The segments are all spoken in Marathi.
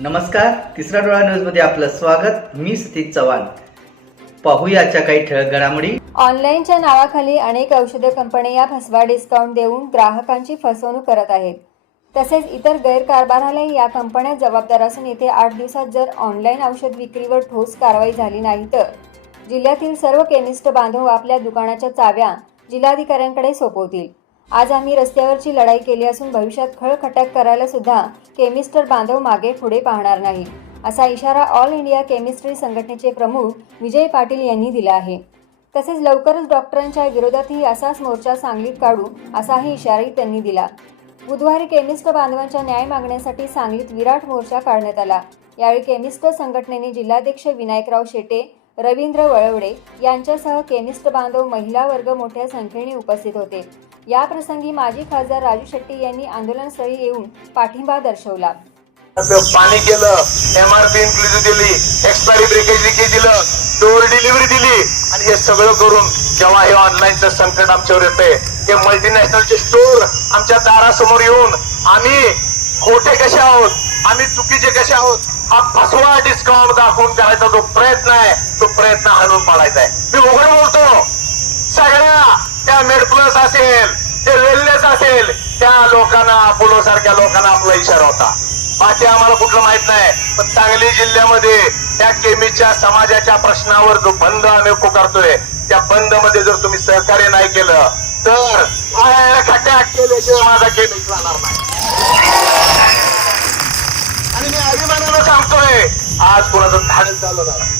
नमस्कार, तिसरा डोळा न्यूज मध्ये आपलं स्वागत. मी सतीश चव्हाण. पाहूया आजच्या काही ठळक घडामोडी. ऑनलाईनच्या नावाखाली अनेक औषध कंपन्या फसवा डिस्काउंट देऊन ग्राहकांची फसवणूक करत आहेत. तसेच इतर गैरकारभारालाही या कंपन्या जबाबदार असून येत्या 8 दिवसात जर ऑनलाईन औषध विक्रीवर ठोस कारवाई झाली नाही तर जिल्ह्यातील सर्व केमिस्ट बांधव आपल्या दुकानाच्या चाव्या जिल्हाधिकाऱ्यांकडे सोपवतील. आज आम्ही रस्त्यावरची लढाई केली असून भविष्यात खळखटाक करायला सुद्धा केमिस्टर बांधव मागे पुढे पाहणार नाही, असा इशारा ऑल इंडिया केमिस्ट्री संघटनेचे प्रमुख विजय पाटील यांनी दिला आहे. तसेच लवकरच डॉक्टरांच्या विरोधातही असाच मोर्चा सांगलीत काढू असाही इशाराही त्यांनी दिला. बुधवारी केमिस्ट बांधवांच्या न्याय मागण्यासाठी सांगलीत विराट मोर्चा काढण्यात आला. यावेळी केमिस्ट संघटनेने जिल्हाध्यक्ष विनायकराव शेटे, रवींद्र वळवडे यांच्यासह केमिस्ट बांधव महिला वर्ग मोठ्या संख्येने उपस्थित होते. या प्रसंगी माजी खासदार राजू शेट्टी यांनी आंदोलनस्थळी येऊन पाठिंबा दर्शवला. पाणी केलं, एमआरपी इन्क्लुजिव्ह दिली, एक्सपायरी ब्रेकेज लिकेज दिलं, डोअर डिलिव्हरी दिली आणि हे सगळं करून जेव्हा हे ऑनलाईनचं संकट आमच्यावर येतंय, हे मल्टीनॅशनलचे स्टोर आमच्या दारासमोर येऊन आम्ही खोटे कसे आहोत, आम्ही चुकीचे कसे आहोत, हा फसवा डिस्काउंट दाखवून करायचा जो प्रयत्न आहे तो प्रयत्न हाणून पाडायचा आहे. मी उघड बोलतो, सगळ्या त्या मेडप्लस असेल, ते वेलनेस असेल, त्या लोकांना, अपोलो सारख्या लोकांना आपला इशारा होता. बाकी आम्हाला कुठलं माहित नाही, पण सांगली जिल्ह्यामध्ये त्या केमीच्या समाजाच्या प्रश्नावर जो बंद आम्ही पुकारतोय, त्या बंद मध्ये जर तुम्ही सहकार्य नाही केलं तर खट्याक केल्याशिवाय माझा केमी राहणार नाही. आणि मी अभिमानानं सांगतोय, आज कोणाचं धाडस झालं नाही,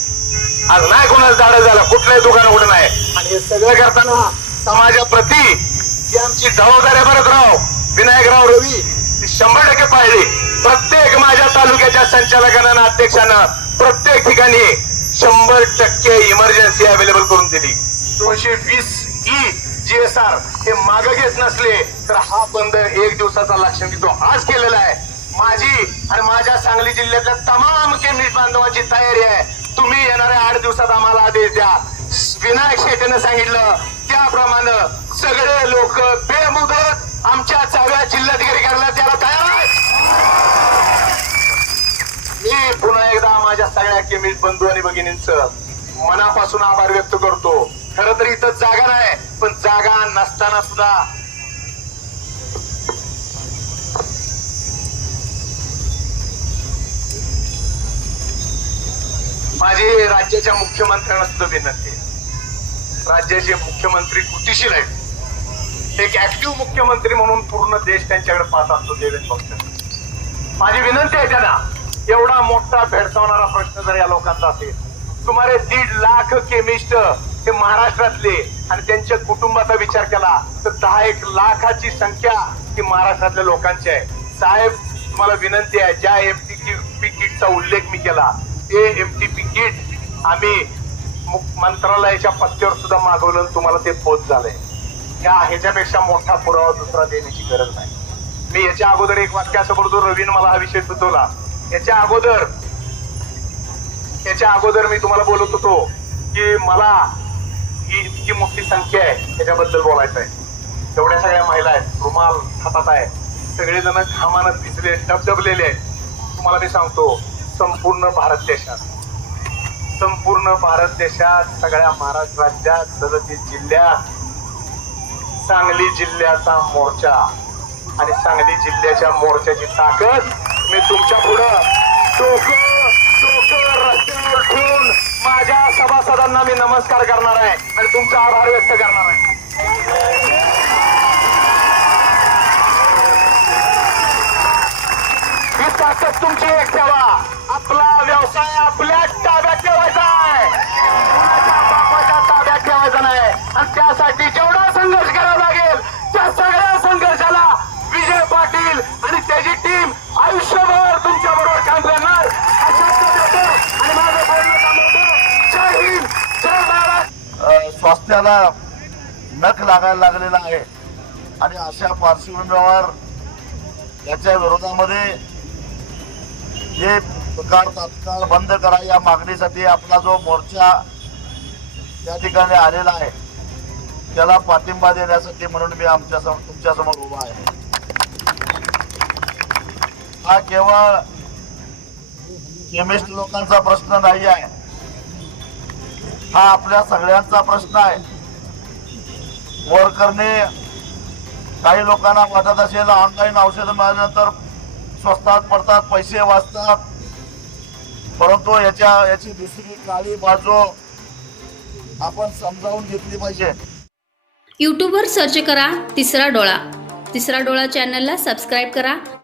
आज नाही कोणाचं धाडस झालं, कुठलंही दुकान उघडं नाही. आणि हे सगळं करताना समाजाप्रती जी आमची जबाबदारी भरतराव, विनायकराव, रवी ती 100% पाळली. प्रत्येक माझ्या तालुक्याच्या संचालकांना, अध्यक्षांना प्रत्येक ठिकाणी 100% इमर्जन्सी अवेलेबल करून दिली. 220E GSR हे मागे घेत नसले तर हा बंद 1 दिवसाचा लक्षण घेतो आज केलेला आहे. माझी आणि माझ्या सांगली जिल्ह्यातल्या तमाम केमिस्ट बांधवांची तयारी आहे. तुम्ही येणाऱ्या 8 दिवसात आम्हाला आदेश द्या. विनायक शेटेने सांगितलं त्याप्रमाणे सगळे लोक बेमुदत आमच्या चाव्या जिल्हाधिकारी कार्यालयात द्यायला तयार आहेत. मी पुन्हा एकदा माझ्या सगळ्या केमिस्ट बंधू आणि भगिनींचं मनापासून आभार व्यक्त करतो. खरं तर इथं जागा नाही, पण जागा नसताना सुद्धा माझी राज्याच्या मुख्यमंत्र्यांना सुद्धा विनंती आहे. राज्याचे मुख्यमंत्री कृतीशील आहेत, एक ऍक्टिव्ह मुख्यमंत्री म्हणून पूर्ण देश त्यांच्याकडे पाहत असतो. देवेंद्र फडणवीस, माझी विनंती आहे त्यांना, एवढा मोठा भेडसावणारा प्रश्न जर या लोकांचा असेल, सुमारे 1.5 लाख केमिस्ट हे महाराष्ट्रातले आणि त्यांच्या कुटुंबाचा विचार केला तर 10-1 लाखाची संख्या ही महाराष्ट्रातल्या लोकांची आहे. साहेब, तुम्हाला विनंती आहे, ज्या एमटीपी किटचा उल्लेख मी केला ते एमटीपी किट आम्ही मंत्रालयाच्या पत्त्यावर सुद्धा मागवलं, तुम्हाला ते पोच झालंय. ह्याच्यापेक्षा मोठा पुरावा दुसरा देण्याची गरज नाही. मी याच्या अगोदर एक वाक्य असं बोलतो, रवीने मला हा विषय सुचवला. याच्या अगोदर मी तुम्हाला बोलत होतो की मला ही इतकी मोठी संख्या आहे त्याच्याबद्दल बोलायचं आहे. तेवढ्या सगळ्या महिला आहेत, रुमाल हातात आहे, सगळेजण घामानं भिजले, डबडबलेले आहेत. तुम्हाला मी सांगतो, संपूर्ण भारत देशात सगळ्या महाराष्ट्र राज्यात 37 जिल्ह्यात सांगली जिल्ह्याचा मोर्चा आणि सांगली जिल्ह्याच्या मोर्चाची ताकद मी तुमच्या पुढं डोकं रस्त्यावर ठेवून माझ्या सभासदांना मी नमस्कार करणार आहे आणि तुमचा आभार व्यक्त करणार आहे. ही ताकद तुमची एक ठेवा. आपला व्यवसाय आपल्या ताब्यात ठेवायचा आहे, कुणाच्या बापाच्या ताब्यात ठेवायचा नाही. आणि त्यासाठी जेवढा संघर्ष करावा लागेल त्या सगळ्या संघर्षाला विजय पाटील आणि त्याची टीम आयुष्यभर तुमच्या बरोबर काम करणार. आणि माझं बोलणं थांबवतो. जय हिंद, जय महाराष्ट्र. स्वास्थ्याला नख लागायला लागलेला आहे आणि अशा पार्श्वभूमीवर याच्या विरोधामध्ये हे प्रकार तात्काळ बंद करा या मागणीसाठी आपला जो मोर्चा त्या ठिकाणी आलेला आहे त्याला पाठिंबा देण्यासाठी म्हणून मी तुमच्या समोर उभा आहे. हा केवळ केमिस्ट लोकांचा प्रश्न नाही आहे, हा आपल्या सगळ्यांचा प्रश्न आहे. वर्करने काही लोकांना वाटत असेल ऑनलाईन औषधं मिळाल्यानंतर स्वस्तात पडतात, पैसे वाचतात, परंतु याची दुसरी काळी बाजू आपण समजावून घेतली पाहिजे. यूट्यूबवर सर्च करा तिसरा डोळा. तिसरा डोळा चॅनलला सबस्क्राईब करा.